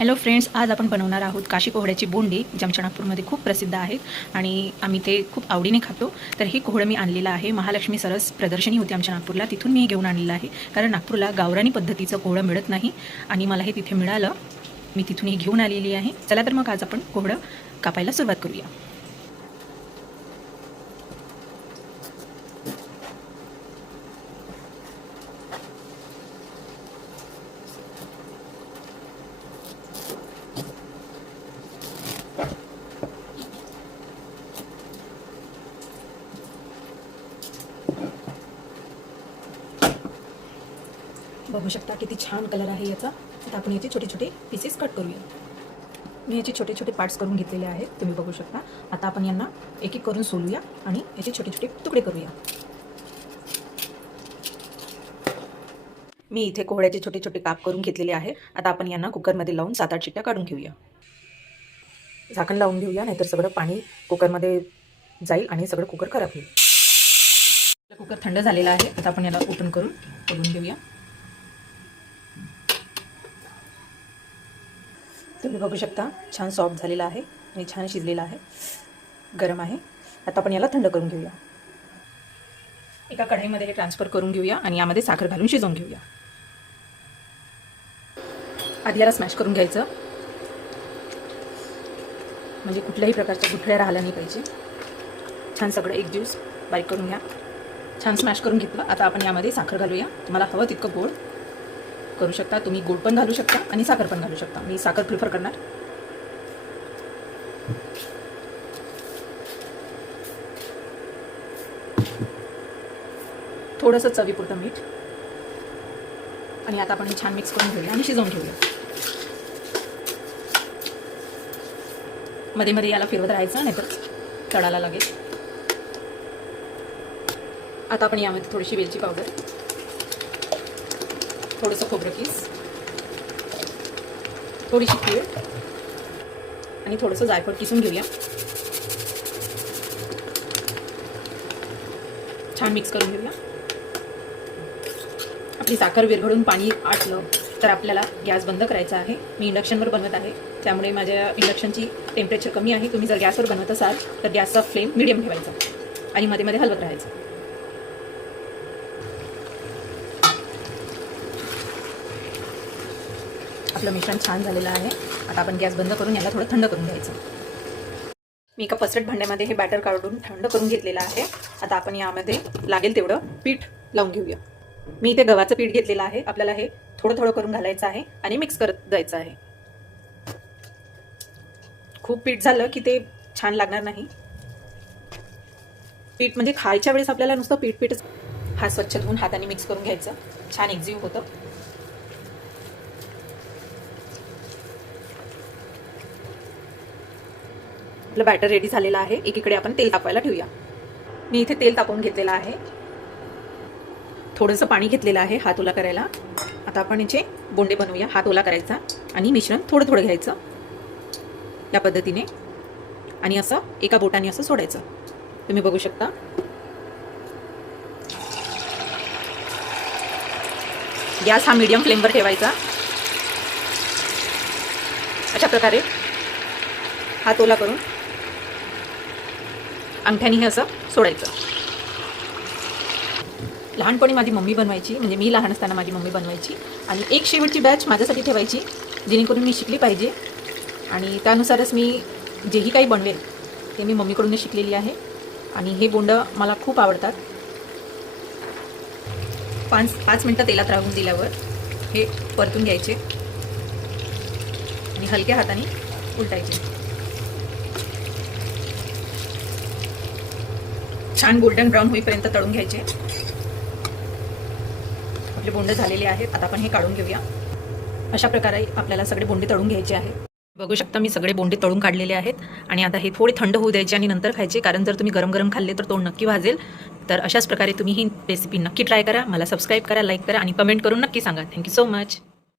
Hello friends, आज आपण बनवणार आहोत काशी कोहड्याची बोंडी, जी आमच्या नागपूरमध्ये खूप प्रसिद्ध आहेत आणि आम्ही ते खूप आवडीने खातो. तर हे कोहळं मी आणलेलं आहे. महालक्ष्मी सरस प्रदर्शनी होती आमच्या नागपूरला, तिथून मी घेऊन आणलेलं आहे. कारण नागपूरला गावरानी पद्धतीचं कोहळं मिळत नाही आणि मला हे तिथे मिळालं. मी तिथून हे घेऊन आलेली आहे. चला तर मग आज आपण कोहळं कापायला सुरुवात करूया. बघू शकता किती छान कलर आहे याचा. आता आपण याचे छोटे छोटे पीसेस कट करूया. मी याचे छोटे छोटे पार्ट्स करून घेतलेले आहेत, तुम्ही बघू शकता. आता आपण यांना एक एक करून सोलूया आणि याचे छोटे छोटे तुकडे करूया. मी इथे कोहळ्याचे छोटे छोटे काप करून घेतलेले आहे. आता आपण यांना कुकरमध्ये लावून 7-8 शिट्ट्या काढून घेऊया. झाकण लावून घेऊया, नाहीतर सगळं पाणी कुकरमध्ये जाईल आणि सगळं कुकर खराब होईल. कुकर थंड झालेला आहे. आता आपण याला ओपन करून खोलून घेऊया. तुम्ही बघू शकता छान सॉफ्ट झालेला आहे आणि छान शिजलेला आहे, गरम आहे. आता आपण याला थंड करून घेऊया. एका कढईमध्ये हे ट्रान्सफर करून घेऊया आणि यामध्ये साखर घालून शिजवून घेऊया. आधी याला स्मॅश करून घ्यायचं, म्हणजे कुठल्याही प्रकारच्या गुठळ्या राहिल्या नाही पाहिजे. छान सगळं एक ज्यूस बारीक करून घ्या. छान स्मॅश करून घेतलं. आता आपण यामध्ये साखर घालूया. तुम्हाला हवं तितकं गोड करू शकता. तुम्ही गोड पण घालू शकता आणि साखर पण घालू शकता. मी साखर प्रिफर करणार. थोडंसं चवीपुरतं मीठ आणि आता आपण हे छान मिक्स करून घेऊया आणि शिजवून घेऊया. मध्ये मध्ये याला फिरवत राहायचं, नाहीतर तळाला लागेल. आता आपण यामध्ये थोडीशी वेलची पावडर, थोडंसं खोबरं कीस, थोडीशी तीळ आणि थोडंसं जायफळ किसून घेऊया. छान मिक्स करून घेऊया. आपली साखर विरघळून पाणी आटलं तर आपल्याला गॅस बंद करायचा आहे. मी इंडक्शनवर बनवत आहे, त्यामुळे माझ्या इंडक्शनची टेम्परेचर कमी आहे. तुम्ही जर गॅसवर बनवत असाल तर गॅसचा फ्लेम मीडियम ठेवायचा आणि मध्ये मध्ये हलवत राहायचं. आपलं मिश्रण छान झालेलं आहे. आता आपण गॅस बंद करून याला थोडं थंड करून घ्यायचं. मी एका पसरट भांड्यामध्ये हे बॅटर काढून थंड करून घेतलेलं आहे. आता आपण यामध्ये लागेल तेवढं पीठ लावून घेऊया. मी इथे गव्हाचं पीठ घेतलेलं आहे. आपल्याला हे थोडं थोडं करून घालायचं आहे आणि मिक्स करत जायचं आहे. खूप पीठ झालं की ते छान लागणार नाही. पीठ म्हणजे खायच्या वेळेस आपल्याला नुसतं पीठच. हात स्वच्छ धुवून हाताने मिक्स करून घ्यायचं. छान एक्झिव होतं. आपलं बॅटर रेडी झालेलं आहे. एकीकडे आपण तेल तापवायला ठेवूया. मी इथे तेल तापवून घेतलेलं आहे. थोडंसं पाणी घेतलेलं आहे हात ओला करायला. आता आपण याचे बोंडे बनवूया. हात ओला करायचा आणि मिश्रण थोडं थोडं घ्यायचं या पद्धतीने आणि असं एका बोटाने असं सोडायचं. तुम्ही बघू शकता. गॅस हा मीडियम फ्लेमवर ठेवायचा. अशा प्रकारे हात ओला करून अंगठ्याने हे असं सोडायचं. लहानपणी माझी मम्मी बनवायची, म्हणजे मी लहान असताना माझी मम्मी बनवायची आणि एक शेवटची बॅच माझ्यासाठी ठेवायची, जेणेकरून मी शिकली पाहिजे आणि त्यानुसारच मी जेही काही बनवेल ते मी मम्मीकडून शिकलेली आहे. आणि हे बोंड मला खूप आवडतात. 5 मिनटं तेलात राहून दिल्यावर हे परतून घ्यायचे आणि हलक्या हाताने उलटायचे. छान गोल्डन ब्राऊन होईपर्यंत तळून घ्यायचे. आपले बोंडे झालेले आहेत. आता आपण हे काढून घेऊया. अशा प्रकारे आपल्याला सगळे बोंडे तळून घ्यायचे आहेत. बघू शकता मी सगळे बोंडे तळून काढलेले आहेत आणि आता हे थोडे थंड होऊ द्यायचे आणि नंतर खायचे. कारण जर तुम्ही गरम गरम खाल्ले तर तोंड नक्की भाजेल. तर अशाच प्रकारे तुम्ही ही रेसिपी नक्की ट्राय करा. मला सबस्क्राईब करा, लाईक करा आणि कमेंट करून नक्की सांगा. Thank you so much.